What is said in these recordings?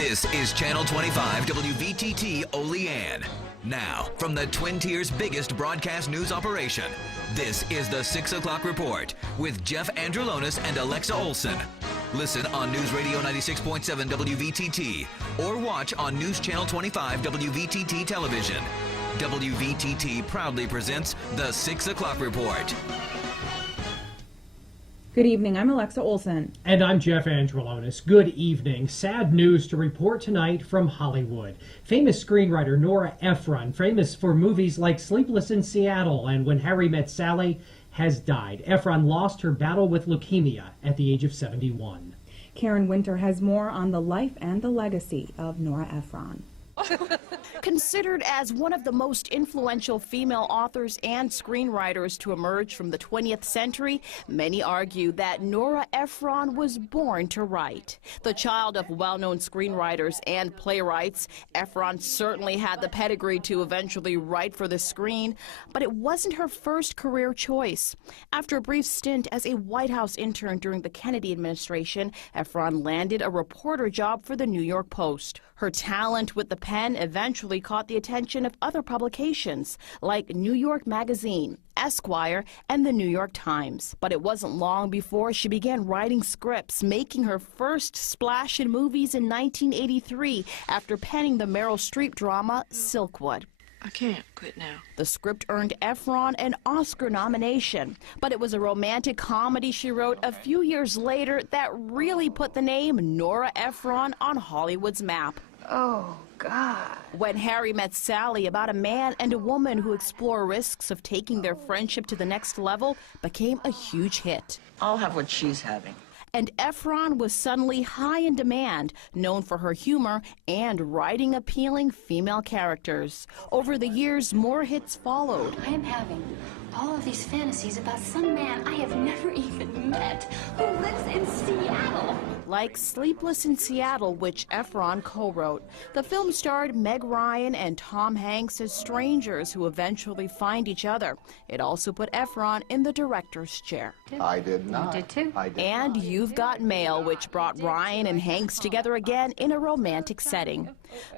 This is Channel 25 WVTT Olean. Now, from the Twin Tiers' biggest broadcast news operation, this is the 6 o'clock report with Jeff Andrulonis and Alexa Olson. Listen on News Radio 96.7 WVTT or watch on News Channel 25 WVTT television. WVTT proudly presents the 6 o'clock report. Good evening, I'm Alexa Olson. And I'm Jeff Andrulonis. Good evening. Sad news to report tonight from Hollywood. Famous screenwriter Nora Ephron, famous for movies like Sleepless in Seattle and When Harry Met Sally, has died. Ephron lost her battle with leukemia at the age of 71. Karen Winter has more on the life and the legacy of Nora Ephron. Considered as one of the most influential female authors and screenwriters to emerge from the 20th century, many argue that Nora Ephron was born to write. The child of well-known screenwriters and playwrights, Ephron certainly had the pedigree to eventually write for the screen, but it wasn't her first career choice. After a brief stint as a White House intern during the Kennedy administration, Ephron landed a reporter job for the New York Post. Her talent with the pen eventually caught the attention of other publications like New York Magazine, Esquire, and the New York Times. But it wasn't long before she began writing scripts, making her first splash in movies in 1983 after penning the Meryl Streep drama Silkwood. I can't quit now. The script earned Ephron an Oscar nomination, but it was a romantic comedy she wrote a few years later that really put the name Nora Ephron on Hollywood's map. Oh, God. When Harry Met Sally, about a man and a woman who explore risks of taking their friendship to the next level, became a huge hit. I'll have what she's having. And Ephron was suddenly high in demand, known for her humor and writing appealing female characters. Over the years, more hits followed. I am having all of these fantasies about some man I have never even met who lives in Seattle. Like Sleepless in Seattle, which Ephron co-wrote. The film starred Meg Ryan and Tom Hanks as strangers who eventually find each other. It also put Ephron in the director's chair. I did not. You did too. I did And not. You've Got Mail, which brought Ryan and Hanks together again in a romantic setting.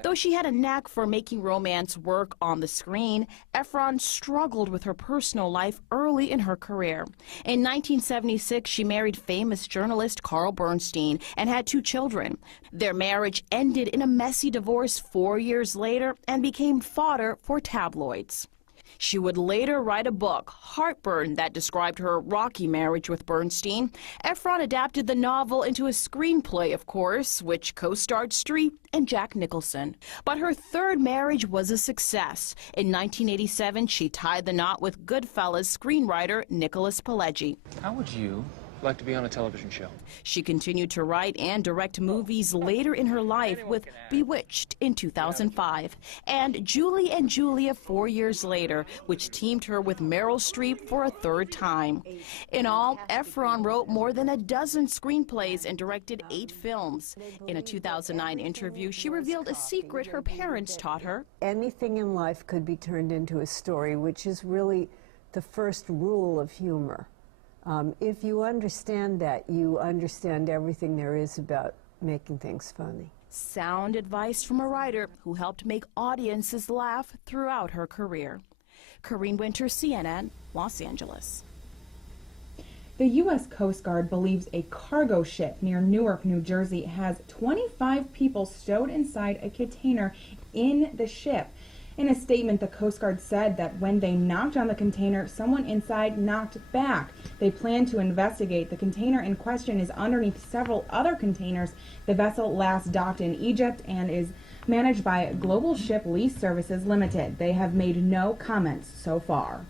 Though she had a knack for making romance work on the screen, Ephron struggled with her personal life early in her career. In 1976, she married famous journalist Carl Bernstein and had 2 children. Their marriage ended in a messy divorce 4 years later and became fodder for tabloids. She would later write a book, Heartburn, that described her rocky marriage with Bernstein. Ephron adapted the novel into a screenplay, of course, which co-starred Streep and Jack Nicholson. But her third marriage was a success. In 1987, she tied the knot with Goodfellas screenwriter Nicholas Pileggi. How would you like to be on a television show? She continued to write and direct movies later in her life with Bewitched in 2005 and Julie and Julia 4 years later, which teamed her with Meryl Streep for a third time. In all, Ephron wrote more than a dozen screenplays and directed 8 films. In a 2009 interview, she revealed a secret her parents taught her. Anything in life could be turned into a story, which is really the first rule of humor. If you understand that, you understand everything there is about making things funny. Sound advice from a writer who helped make audiences laugh throughout her career. Karen Winter, CNN, Los Angeles. The U.S. Coast Guard believes a cargo ship near Newark, New Jersey has 25 people stowed inside a container in the ship. In a statement, the Coast Guard said that when they knocked on the container, someone inside knocked back. They plan to investigate. The container in question is underneath several other containers. The vessel last docked in Egypt and is managed by Global Ship Lease Services Limited. They have made no comments so far.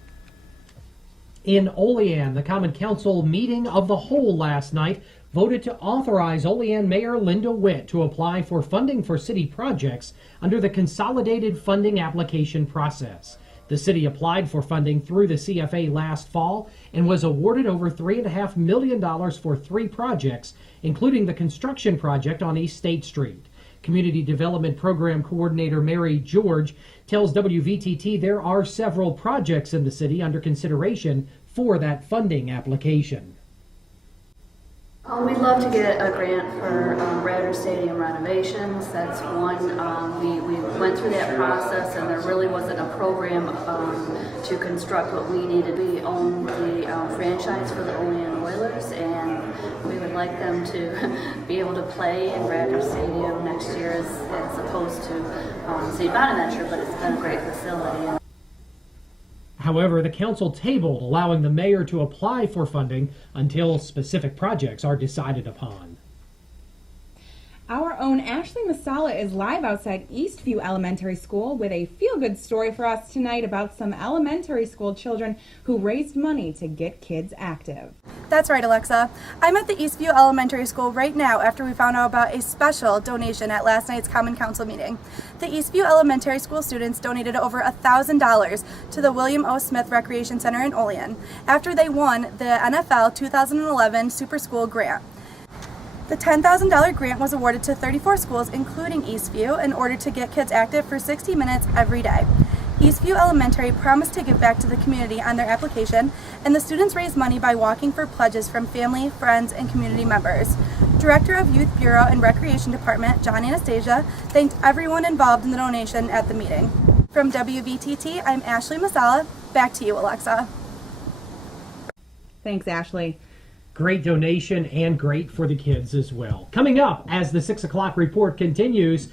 In Olean, the Common Council meeting of the whole last night voted to authorize Olean Mayor Linda Witt to apply for funding for city projects under the consolidated funding application process. The city applied for funding through the CFA last fall and was awarded over $3.5 million for 3 projects, including the construction project on East State Street. Community Development Program Coordinator Mary George tells WVTT there are several projects in the city under consideration for that funding application. We'd love to get a grant for Rattler Stadium renovations. That's one. We went through that process, and there really wasn't a program to construct what we needed. We own the franchise for the Olean Oilers, and we would like them to be able to play in Rattler Stadium next year as opposed to St. Bonaventure, but it's been a great facility. However, the council tabled allowing the mayor to apply for funding until specific projects are decided upon. Our own Ashley Masala is live outside Eastview Elementary School with a feel-good story for us tonight about some elementary school children who raised money to get kids active. That's right, Alexa. I'm at the Eastview Elementary School right now after we found out about a special donation at last night's Common Council meeting. The Eastview Elementary School students donated over $1,000 to the William O. Smith Recreation Center in Olean after they won the NFL 2011 Super School Grant. The $10,000 grant was awarded to 34 schools, including Eastview, in order to get kids active for 60 minutes every day. Eastview Elementary promised to give back to the community on their application, and the students raised money by walking for pledges from family, friends, and community members. Director of Youth Bureau and Recreation Department, John Anastasia, thanked everyone involved in the donation at the meeting. From WVTT, I'm Ashley Masala. Back to you, Alexa. Thanks, Ashley. Great donation and great for the kids as well. Coming up as the 6 o'clock report continues,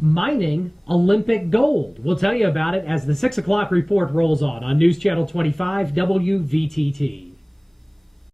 mining Olympic gold. We'll tell you about it as the 6 o'clock report rolls on News Channel 25 WVTT.